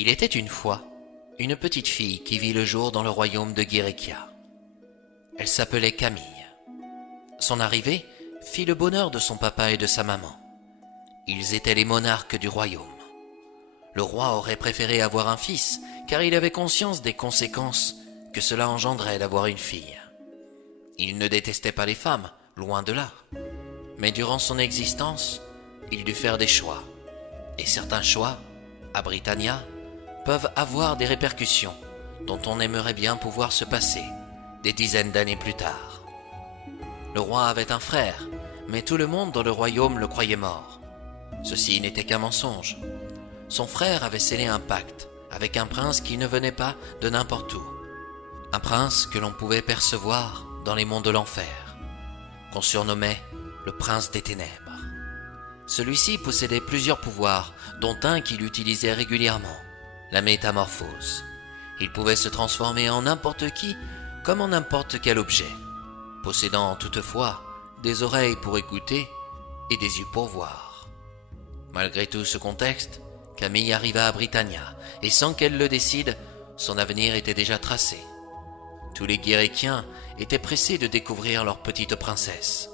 Il était une fois une petite fille qui vit le jour dans le royaume de Guérékia. Elle s'appelait Camille. Son arrivée fit le bonheur de son papa et de sa maman. Ils étaient les monarques du royaume. Le roi aurait préféré avoir un fils, car il avait conscience des conséquences que cela engendrait d'avoir une fille. Il ne détestait pas les femmes, loin de là. Mais durant son existence, il dut faire des choix. Et certains choix, à Britannia, peuvent avoir des répercussions dont on aimerait bien pouvoir se passer des dizaines d'années plus tard. Le roi avait un frère, mais tout le monde dans le royaume le croyait mort. Ceci n'était qu'un mensonge. Son frère avait scellé un pacte avec un prince qui ne venait pas de n'importe où. Un prince que l'on pouvait percevoir dans les monts de l'enfer, qu'on surnommait le prince des ténèbres. Celui-ci possédait plusieurs pouvoirs, dont un qu'il utilisait régulièrement, la métamorphose. Il pouvait se transformer en n'importe qui, comme en n'importe quel objet, possédant toutefois des oreilles pour écouter et des yeux pour voir. Malgré tout ce contexte, Camille arriva à Britannia, et sans qu'elle le décide, son avenir était déjà tracé. Tous les Guérékiens étaient pressés de découvrir leur petite princesse.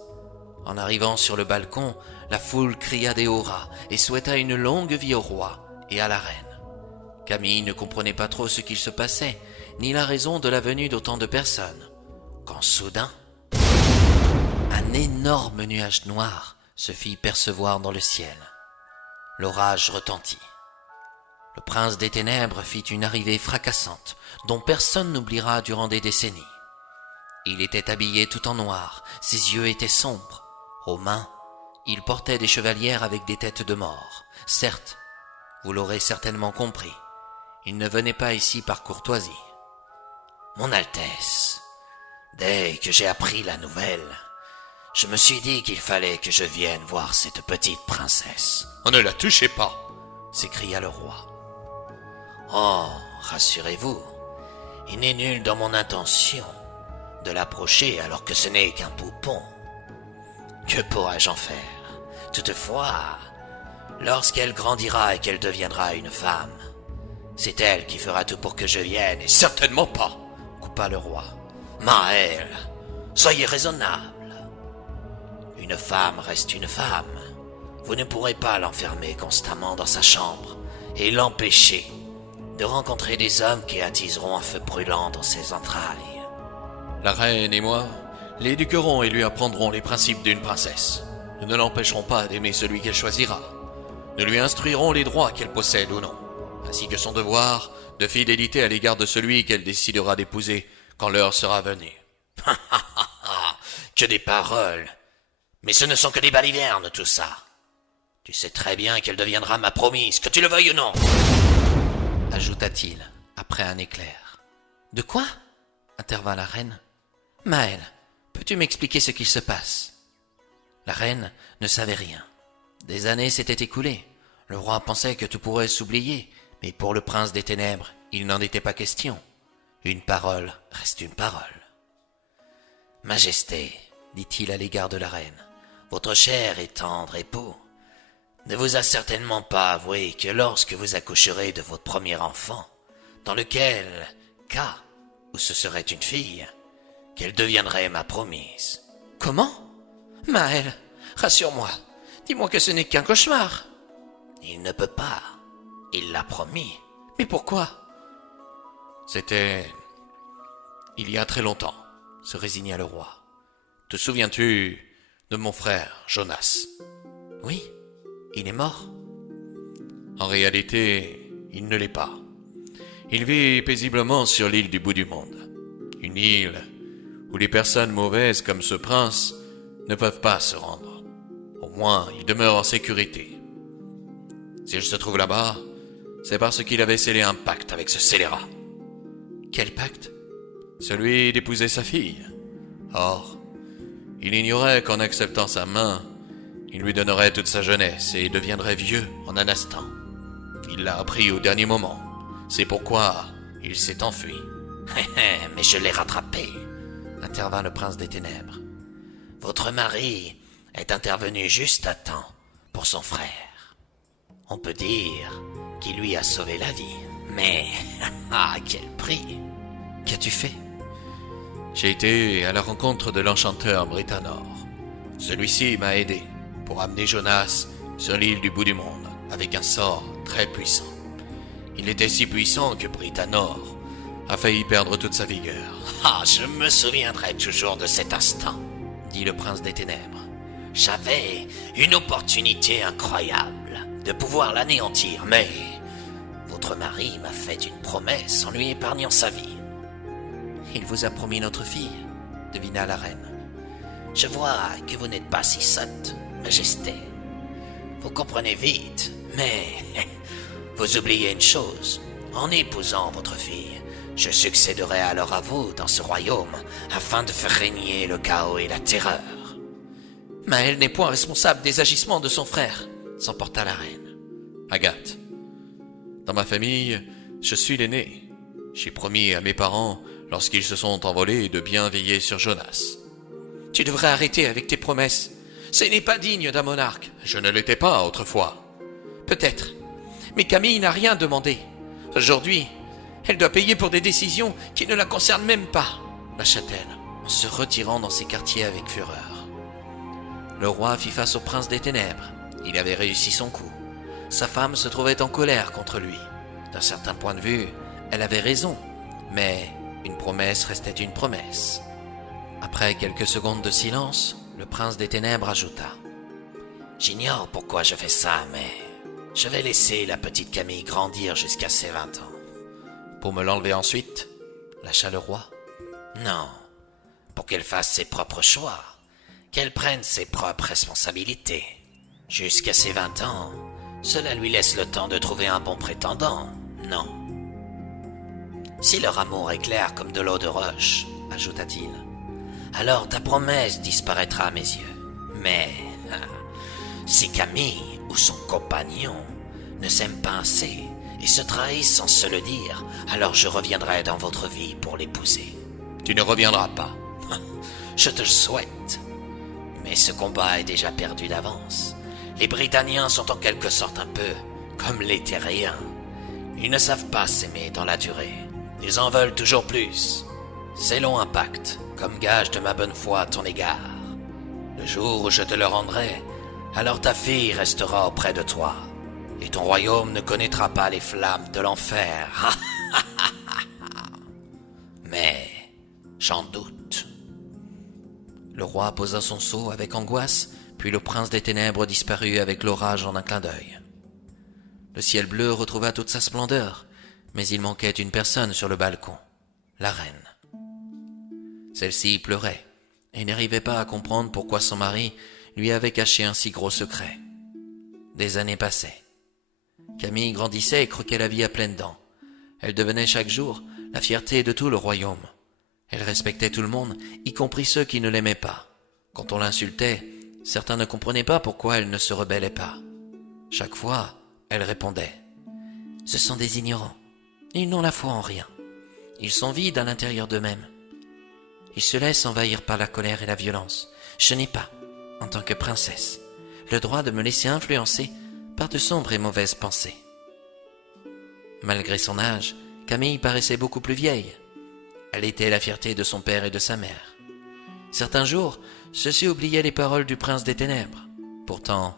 En arrivant sur le balcon, la foule cria des hurrahs et souhaita une longue vie au roi et à la reine. Camille ne comprenait pas trop ce qu'il se passait, ni la raison de la venue d'autant de personnes, quand soudain, un énorme nuage noir se fit percevoir dans le ciel. L'orage retentit. Le prince des ténèbres fit une arrivée fracassante, dont personne n'oubliera durant des décennies. Il était habillé tout en noir, ses yeux étaient sombres. Aux mains, il portait des chevalières avec des têtes de mort. Certes, vous l'aurez certainement compris, il ne venait pas ici par courtoisie. « Mon Altesse, dès que j'ai appris la nouvelle, je me suis dit qu'il fallait que je vienne voir cette petite princesse. »« On ne la touchez pas !» s'écria le roi. « Oh, rassurez-vous, il n'est nul dans mon intention de l'approcher alors que ce n'est qu'un poupon. Que pourrais-je en faire? Toutefois, lorsqu'elle grandira et qu'elle deviendra une femme, c'est elle qui fera tout pour que je vienne. » « Certainement pas !» coupa le roi. « Maël, soyez raisonnable. Une femme reste une femme. Vous ne pourrez pas l'enfermer constamment dans sa chambre et l'empêcher de rencontrer des hommes qui attiseront un feu brûlant dans ses entrailles. » La reine et moi l'éduquerons et lui apprendrons les principes d'une princesse. Nous ne l'empêcherons pas d'aimer celui qu'elle choisira. Nous lui instruirons les droits qu'elle possède ou non, ainsi que son devoir de fidélité à l'égard de celui qu'elle décidera d'épouser quand l'heure sera venue. Que des paroles! Mais ce ne sont que des balivernes, tout ça. Tu sais très bien qu'elle deviendra ma promise, que tu le veuilles ou non, ajouta-t-il, après un éclair. De quoi? Intervint la reine. Maël, peux-tu m'expliquer ce qu'il se passe? La reine ne savait rien. Des années s'étaient écoulées. Le roi pensait que tout pourrait s'oublier, mais pour le prince des ténèbres, il n'en était pas question. Une parole reste une parole. Majesté, dit-il à l'égard de la reine, votre cher et tendre époux ne vous a certainement pas avoué que lorsque vous accoucherez de votre premier enfant, dans lequel cas où ce serait une fille, qu'elle deviendrait ma promise. Comment? Maël, rassure-moi, dis-moi que ce n'est qu'un cauchemar. Il ne peut pas, il l'a promis. Mais pourquoi? C'était il y a très longtemps, se résigna le roi. Te souviens-tu de mon frère, Jonas? Oui, il est mort. En réalité, il ne l'est pas. Il vit paisiblement sur l'île du bout du monde. Une île où les personnes mauvaises comme ce prince ne peuvent pas se rendre. Au moins, il demeure en sécurité. S'il se trouve là-bas, c'est parce qu'il avait scellé un pacte avec ce scélérat. Quel pacte? Celui d'épouser sa fille. Or, il ignorait qu'en acceptant sa main, il lui donnerait toute sa jeunesse et deviendrait vieux en un instant. Il l'a appris au dernier moment. C'est pourquoi il s'est enfui. « Mais je l'ai rattrapé, intervint le prince des ténèbres. Votre mari est intervenu juste à temps pour son frère. On peut dire qu'il lui a sauvé la vie. Mais, à quel prix? Qu'as-tu fait? J'ai été à la rencontre de l'enchanteur Britanor. Celui-ci m'a aidé pour amener Jonas sur l'île du bout du monde avec un sort très puissant. Il était si puissant que Britanor a failli perdre toute sa vigueur. Ah, je me souviendrai toujours de cet instant, dit le prince des ténèbres. J'avais une opportunité incroyable de pouvoir l'anéantir, mais votre mari m'a fait une promesse en lui épargnant sa vie. Il vous a promis notre fille, devina la reine. Je vois que vous n'êtes pas si sotte, Majesté. Vous comprenez vite, mais vous oubliez une chose. En épousant votre fille, je succéderai alors à vous dans ce royaume afin de faire régner le chaos et la terreur. Mais elle n'est point responsable des agissements de son frère, s'emporta la reine. Agathe, dans ma famille, je suis l'aîné. J'ai promis à mes parents, lorsqu'ils se sont envolés, de bien veiller sur Jonas. Tu devrais arrêter avec tes promesses. Ce n'est pas digne d'un monarque. Je ne l'étais pas autrefois. Peut-être. Mais Camille n'a rien demandé. Aujourd'hui, elle doit payer pour des décisions qui ne la concernent même pas, lâcha-t-elle, en se retirant dans ses quartiers avec fureur. Le roi fit face au prince des ténèbres. Il avait réussi son coup. Sa femme se trouvait en colère contre lui. D'un certain point de vue, elle avait raison, mais une promesse restait une promesse. Après quelques secondes de silence, le prince des ténèbres ajouta. J'ignore pourquoi je fais ça, mais je vais laisser la petite Camille grandir jusqu'à ses 20 ans. Pour me l'enlever ensuite, lâcha le roi. Non, pour qu'elle fasse ses propres choix, qu'elle prenne ses propres responsabilités. Jusqu'à ses 20 ans, cela lui laisse le temps de trouver un bon prétendant, non? Si leur amour est clair comme de l'eau de roche, ajouta-t-il, alors ta promesse disparaîtra à mes yeux. Mais si Camille ou son compagnon ne s'aiment pas assez et se trahissent sans se le dire, alors je reviendrai dans votre vie pour l'épouser. Tu ne reviendras pas. Je te le souhaite. Mais ce combat est déjà perdu d'avance. Les Britanniens sont en quelque sorte un peu comme les Terriens. Ils ne savent pas s'aimer dans la durée. Ils en veulent toujours plus. Scellons un pacte, comme gage de ma bonne foi à ton égard. Le jour où je te le rendrai, alors ta fille restera auprès de toi, et ton royaume ne connaîtra pas les flammes de l'enfer. Mais j'en doute. Le roi posa son sceau avec angoisse, puis le prince des ténèbres disparut avec l'orage en un clin d'œil. Le ciel bleu retrouva toute sa splendeur, mais il manquait une personne sur le balcon, la reine. Celle-ci pleurait et n'arrivait pas à comprendre pourquoi son mari lui avait caché un si gros secret. Des années passaient. Camille grandissait et croquait la vie à pleines dents. Elle devenait chaque jour la fierté de tout le royaume. Elle respectait tout le monde, y compris ceux qui ne l'aimaient pas. Quand on l'insultait, certains ne comprenaient pas pourquoi elle ne se rebellait pas. Chaque fois, elle répondait « Ce sont des ignorants. Ils n'ont la foi en rien. Ils sont vides à l'intérieur d'eux-mêmes. Ils se laissent envahir par la colère et la violence. Je n'ai pas, en tant que princesse, le droit de me laisser influencer par de sombres et mauvaises pensées. » Malgré son âge, Camille paraissait beaucoup plus vieille. Elle était la fierté de son père et de sa mère. Certains jours, ceux-ci oubliaient les paroles du prince des ténèbres. Pourtant,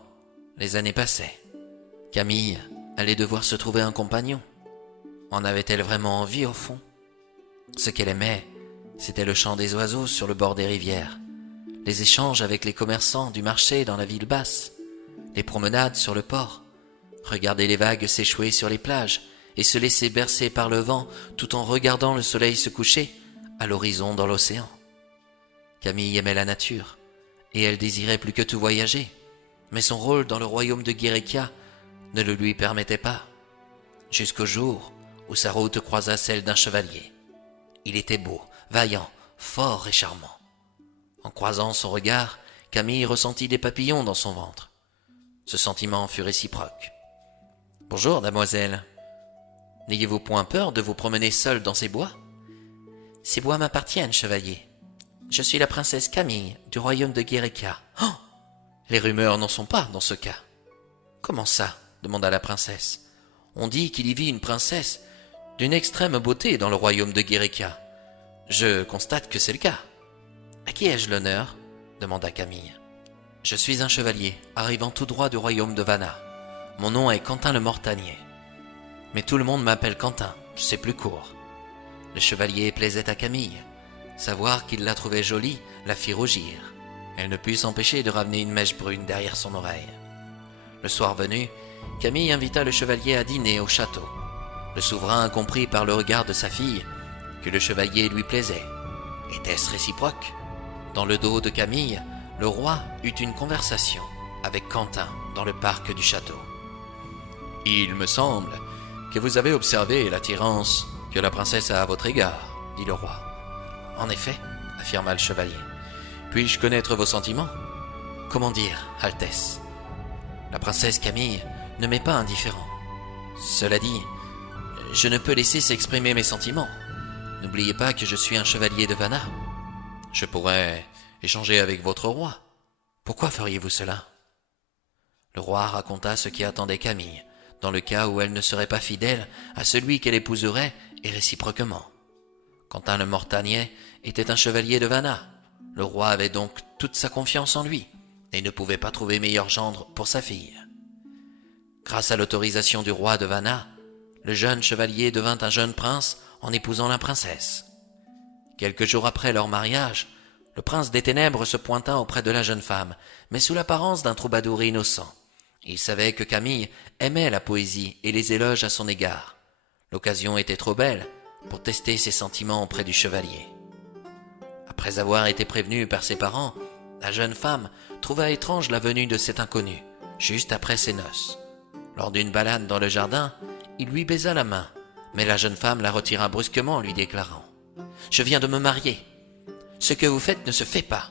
les années passaient. Camille allait devoir se trouver un compagnon. En avait-elle vraiment envie au fond? Ce qu'elle aimait, c'était le chant des oiseaux sur le bord des rivières, les échanges avec les commerçants du marché dans la ville basse, les promenades sur le port, regarder les vagues s'échouer sur les plages et se laisser bercer par le vent tout en regardant le soleil se coucher à l'horizon dans l'océan. Camille aimait la nature, et elle désirait plus que tout voyager, mais son rôle dans le royaume de Guérékia ne le lui permettait pas, jusqu'au jour où sa route croisa celle d'un chevalier. Il était beau, vaillant, fort et charmant. En croisant son regard, Camille ressentit des papillons dans son ventre. Ce sentiment fut réciproque. « Bonjour, damoiselle. N'ayez-vous point peur de vous promener seule dans ces bois? »« Ces bois m'appartiennent, chevalier. Je suis la princesse Camille, du royaume de Guérékia. »« Oh! Les rumeurs n'en sont pas dans ce cas. »« Comment ça ?» demanda la princesse. « On dit qu'il y vit une princesse d'une extrême beauté dans le royaume de Guericcia. Je constate que c'est le cas. À qui ai-je l'honneur ? Demanda Camille. Je suis un chevalier, arrivant tout droit du royaume de Vanna. Mon nom est Quentin le Mortanier. Mais tout le monde m'appelle Quentin, c'est plus court. Le chevalier plaisait à Camille. Savoir qu'il la trouvait jolie la fit rougir. Elle ne put s'empêcher de ramener une mèche brune derrière son oreille. Le soir venu, Camille invita le chevalier à dîner au château. Le souverain comprit par le regard de sa fille que le chevalier lui plaisait. Était-ce réciproque ? Dans le dos de Camille, le roi eut une conversation avec Quentin dans le parc du château. « Il me semble que vous avez observé l'attirance que la princesse a à votre égard, » dit le roi. « En effet, » affirma le chevalier. « Puis-je connaître vos sentiments ?»« Comment dire, Altesse ? La princesse Camille ne m'est pas indifférent. Cela dit, je ne peux laisser s'exprimer mes sentiments. N'oubliez pas que je suis un chevalier de Vanna. » « Je pourrais échanger avec votre roi. » »« Pourquoi feriez-vous cela ?» Le roi raconta ce qui attendait Camille, dans le cas où elle ne serait pas fidèle à celui qu'elle épouserait, et réciproquement. Quentin le Mortanier était un chevalier de Vanna. Le roi avait donc toute sa confiance en lui, et ne pouvait pas trouver meilleur gendre pour sa fille. Grâce à l'autorisation du roi de Vanna, le jeune chevalier devint un jeune prince en épousant la princesse. Quelques jours après leur mariage, le prince des ténèbres se pointa auprès de la jeune femme, mais sous l'apparence d'un troubadour innocent. Il savait que Camille aimait la poésie et les éloges à son égard. L'occasion était trop belle pour tester ses sentiments auprès du chevalier. Après avoir été prévenue par ses parents, la jeune femme trouva étrange la venue de cet inconnu, juste après ses noces. Lors d'une balade dans le jardin, il lui baisa la main, mais la jeune femme la retira brusquement, lui déclarant « Je viens de me marier. Ce que vous faites ne se fait pas.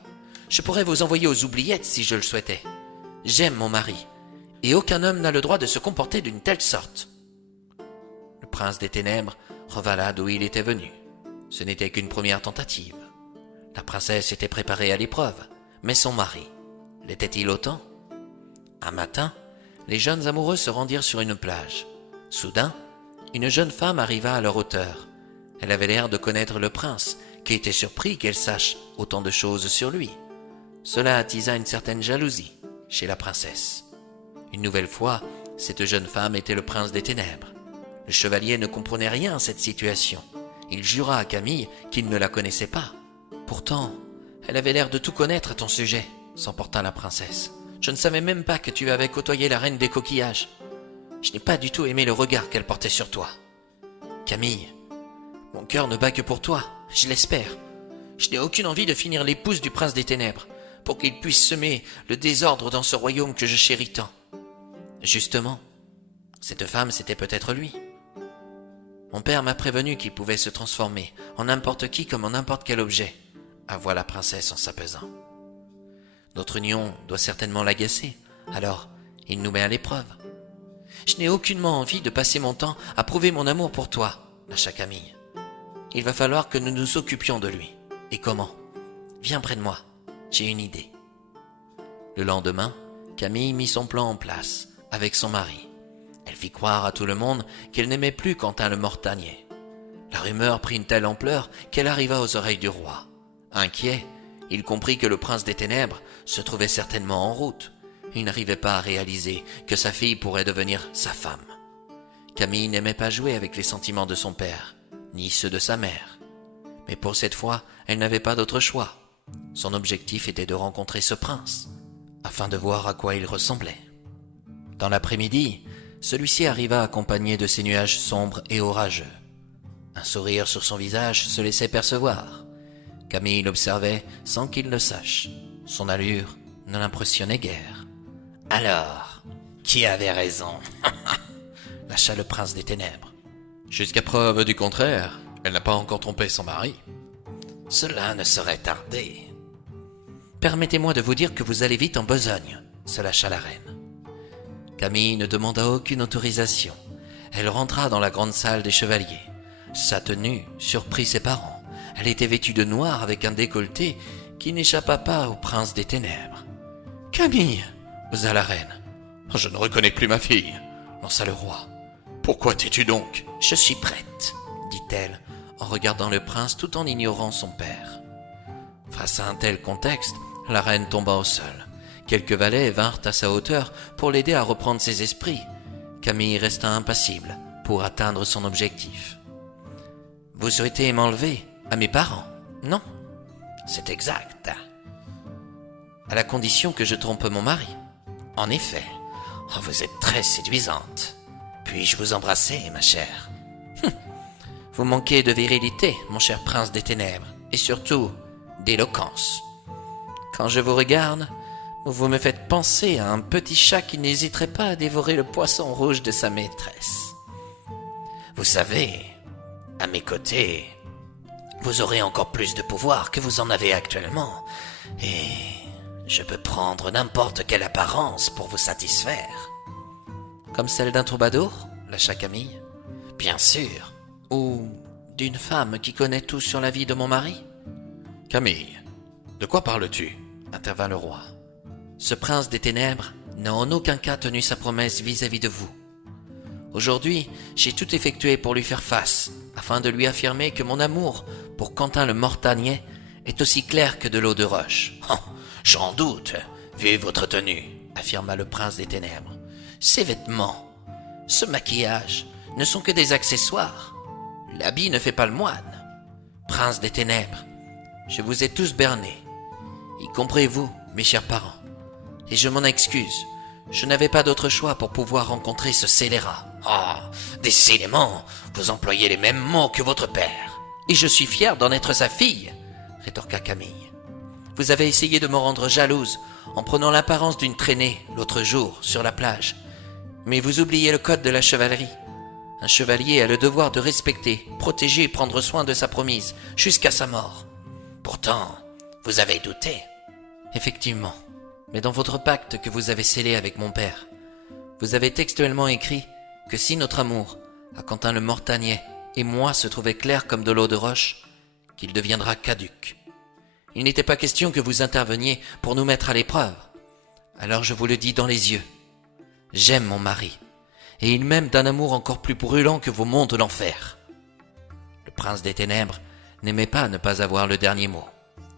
Je pourrais vous envoyer aux oubliettes si je le souhaitais. J'aime mon mari, et aucun homme n'a le droit de se comporter d'une telle sorte. » Le prince des ténèbres revala d'où il était venu. Ce n'était qu'une première tentative. La princesse était préparée à l'épreuve, mais son mari, l'était-il autant ? Un matin, les jeunes amoureux se rendirent sur une plage. Soudain, une jeune femme arriva à leur hauteur. Elle avait l'air de connaître le prince, qui était surpris qu'elle sache autant de choses sur lui. Cela attisa une certaine jalousie chez la princesse. Une nouvelle fois, cette jeune femme était le prince des ténèbres. Le chevalier ne comprenait rien à cette situation. Il jura à Camille qu'il ne la connaissait pas. « Pourtant, elle avait l'air de tout connaître à ton sujet, » s'emporta la princesse. « Je ne savais même pas que tu avais côtoyé la reine des coquillages. Je n'ai pas du tout aimé le regard qu'elle portait sur toi. Camille, mon cœur ne bat que pour toi, je l'espère. Je n'ai aucune envie de finir l'épouse du prince des ténèbres, pour qu'il puisse semer le désordre dans ce royaume que je chéris tant. » Justement, cette femme, c'était peut-être lui. Mon père m'a prévenu qu'il pouvait se transformer en n'importe qui comme en n'importe quel objet, avoua la princesse en s'apaisant. Notre union doit certainement l'agacer, alors il nous met à l'épreuve. Je n'ai aucunement envie de passer mon temps à prouver mon amour pour toi, lâcha Camille. Il va falloir que nous nous occupions de lui. Et comment ? Viens près de moi, j'ai une idée. Le lendemain, Camille mit son plan en place, avec son mari. Elle fit croire à tout le monde qu'elle n'aimait plus Quentin le Mortanier. La rumeur prit une telle ampleur qu'elle arriva aux oreilles du roi. Inquiet, il comprit que le prince des ténèbres se trouvait certainement en route. Il n'arrivait pas à réaliser que sa fille pourrait devenir sa femme. Camille n'aimait pas jouer avec les sentiments de son père, ni ceux de sa mère. Mais pour cette fois, elle n'avait pas d'autre choix. Son objectif était de rencontrer ce prince, afin de voir à quoi il ressemblait. Dans l'après-midi, celui-ci arriva accompagné de ces nuages sombres et orageux. Un sourire sur son visage se laissait percevoir. Camille l'observait sans qu'il le sache. Son allure ne l'impressionnait guère. « Alors, qui avait raison ?» lâcha le prince des ténèbres. « Jusqu'à preuve du contraire, elle n'a pas encore trompé son mari. »« Cela ne saurait tarder. »« Permettez-moi de vous dire que vous allez vite en besogne, » se lâcha la reine. Camille ne demanda aucune autorisation. Elle rentra dans la grande salle des chevaliers. Sa tenue surprit ses parents. Elle était vêtue de noir avec un décolleté qui n'échappa pas au prince des ténèbres. « Camille !» osa la reine. « Je ne reconnais plus ma fille !» lança le roi. « Pourquoi t'es-tu donc? Je suis prête, dit-elle, en regardant le prince tout en ignorant son père. Face à un tel contexte, la reine tomba au sol. Quelques valets vinrent à sa hauteur pour l'aider à reprendre ses esprits. Camille resta impassible pour atteindre son objectif. « Vous souhaitez m'enlever à mes parents, non? C'est exact. À la condition que je trompe mon mari. En effet, vous êtes très séduisante. Puis-je vous embrasser, ma chère? Vous manquez de virilité, mon cher prince des ténèbres, et surtout d'éloquence. Quand je vous regarde, vous me faites penser à un petit chat qui n'hésiterait pas à dévorer le poisson rouge de sa maîtresse. Vous savez, à mes côtés, vous aurez encore plus de pouvoir que vous en avez actuellement, et je peux prendre n'importe quelle apparence pour vous satisfaire. Comme celle d'un troubadour, lâcha Camille. Bien sûr. Ou d'une femme qui connaît tout sur la vie de mon mari. Camille, de quoi parles-tu? Intervint le roi. Ce prince des ténèbres n'a en aucun cas tenu sa promesse vis-à-vis de vous. Aujourd'hui, j'ai tout effectué pour lui faire face, afin de lui affirmer que mon amour pour Quentin le Mortagnais est aussi clair que de l'eau de roche. Oh, j'en doute, vu votre tenue, affirma le prince des ténèbres. Ces vêtements, ce maquillage, ne sont que des accessoires. L'habit ne fait pas le moine. Prince des ténèbres, je vous ai tous bernés, y compris vous, mes chers parents. Et je m'en excuse, je n'avais pas d'autre choix pour pouvoir rencontrer ce scélérat. Ah, décidément, vous employez les mêmes mots que votre père. Et je suis fier d'en être sa fille, rétorqua Camille. Vous avez essayé de me rendre jalouse en prenant l'apparence d'une traînée l'autre jour sur la plage. Mais vous oubliez le code de la chevalerie. Un chevalier a le devoir de respecter, protéger et prendre soin de sa promise jusqu'à sa mort. Pourtant, vous avez douté. Effectivement, mais dans votre pacte que vous avez scellé avec mon père, vous avez textuellement écrit que si notre amour à Quentin le Mortagnais et moi se trouvait clair comme de l'eau de roche, qu'il deviendra caduc. Il n'était pas question que vous interveniez pour nous mettre à l'épreuve. Alors je vous le dis dans les yeux. J'aime mon mari, et il m'aime d'un amour encore plus brûlant que vos monts de l'enfer. Le prince des ténèbres n'aimait pas ne pas avoir le dernier mot.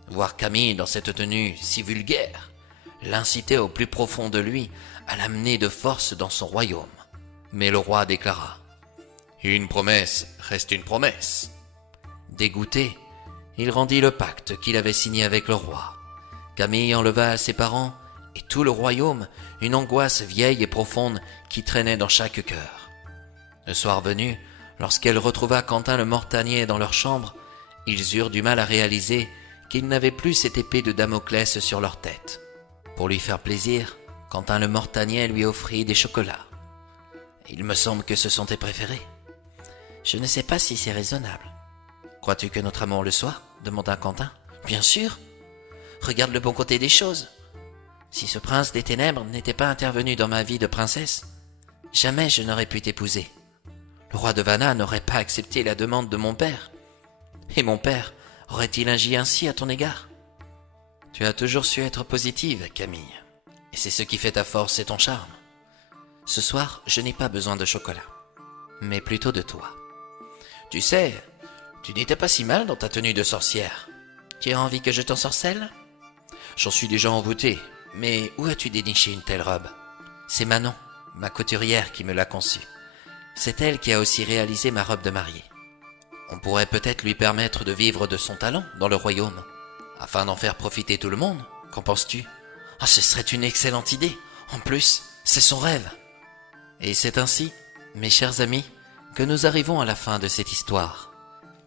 Voir Camille dans cette tenue si vulgaire l'incitait au plus profond de lui à l'amener de force dans son royaume. Mais le roi déclara: « Une promesse reste une promesse. » Dégoûté, il rendit le pacte qu'il avait signé avec le roi. Camille enleva à ses parents et tout le royaume une angoisse vieille et profonde qui traînait dans chaque cœur. Le soir venu, lorsqu'elle retrouva Quentin le Mortagnais dans leur chambre, ils eurent du mal à réaliser qu'ils n'avaient plus cette épée de Damoclès sur leur tête. Pour lui faire plaisir, Quentin le Mortagnais lui offrit des chocolats. « Il me semble que ce sont tes préférés. »« Je ne sais pas si c'est raisonnable. »« Crois-tu que notre amour le soit ?» demanda Quentin. « Bien sûr. Regarde le bon côté des choses. Si ce prince des ténèbres n'était pas intervenu dans ma vie de princesse, jamais je n'aurais pu t'épouser. Le roi de Vanna n'aurait pas accepté la demande de mon père. Et mon père aurait-il agi ainsi à ton égard? Tu as toujours su être positive, Camille, et c'est ce qui fait ta force et ton charme. Ce soir, je n'ai pas besoin de chocolat, mais plutôt de toi. Tu sais, tu n'étais pas si mal dans ta tenue de sorcière. Tu as envie que je t'ensorcelle? J'en suis déjà envoûté, mais où as-tu déniché une telle robe? C'est Manon, ma couturière, qui me l'a conçue. C'est elle qui a aussi réalisé ma robe de mariée. On pourrait peut-être lui permettre de vivre de son talent dans le royaume, afin d'en faire profiter tout le monde. Qu'en penses-tu? Ah, ce serait une excellente idée. En plus, c'est son rêve. Et c'est ainsi, mes chers amis, que nous arrivons à la fin de cette histoire.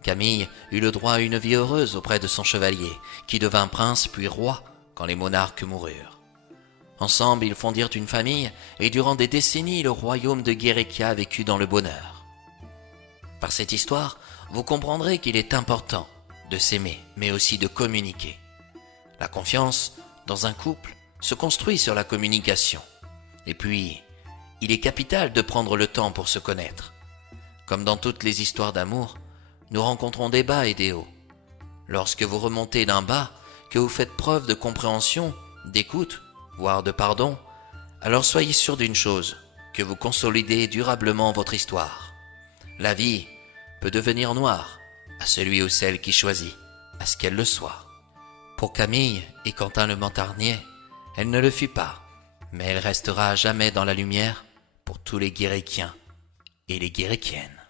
Camille eut le droit à une vie heureuse auprès de son chevalier, qui devint prince puis roi quand les monarques moururent. Ensemble, ils fondirent une famille, et durant des décennies, le royaume de Guérékia vécut dans le bonheur. Par cette histoire, vous comprendrez qu'il est important de s'aimer, mais aussi de communiquer. La confiance, dans un couple, se construit sur la communication. Et puis, il est capital de prendre le temps pour se connaître. Comme dans toutes les histoires d'amour, nous rencontrons des bas et des hauts. Lorsque vous remontez d'un bas, que vous faites preuve de compréhension, d'écoute, voire de pardon, alors soyez sûr d'une chose, que vous consolidez durablement votre histoire. La vie peut devenir noire à celui ou celle qui choisit, à ce qu'elle le soit. Pour Camille et Quentin le Montarnier, elle ne le fut pas, mais elle restera à jamais dans la lumière pour tous les Guériquiens et les Guériquiennes.